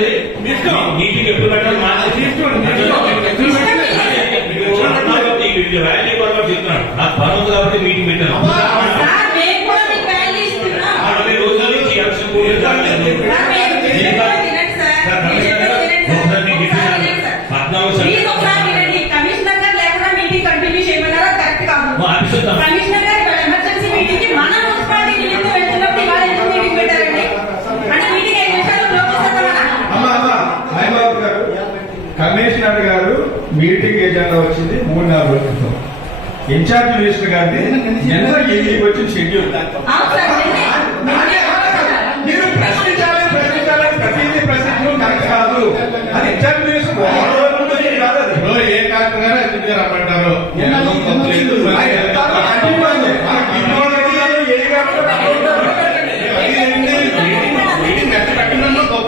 పెట్టాలి మీటింగ్ ఎప్పుడు పెట్టాలి? వాల్యూ పర్వాలేదు చెప్తున్నాను. నాకు పని ఉంది కాబట్టి మీటింగ్ పెట్టాను. పద్నాలుగు. కమిషనర్ గారు లేకుండా మీటింగ్ కంటిన్యూ చేయమన్నారా? కరెక్ట్ కాదు. కమిషనర్ కమిషనర్ గారు మీటింగ్ ఏజెండా వచ్చింది మూడు నాలుగు రోజుల క్రితం ఇన్ఛార్జ్ మినిస్టర్ గారిది నిన్న వచ్చిన షెడ్యూల్. మీరు ప్రశ్నించాలి ప్రశ్నించాలి ప్రతిదీ ప్రశ్నించడం కరెక్ట్ కాదు. అది ఇన్ఛార్జ్ మినిస్టర్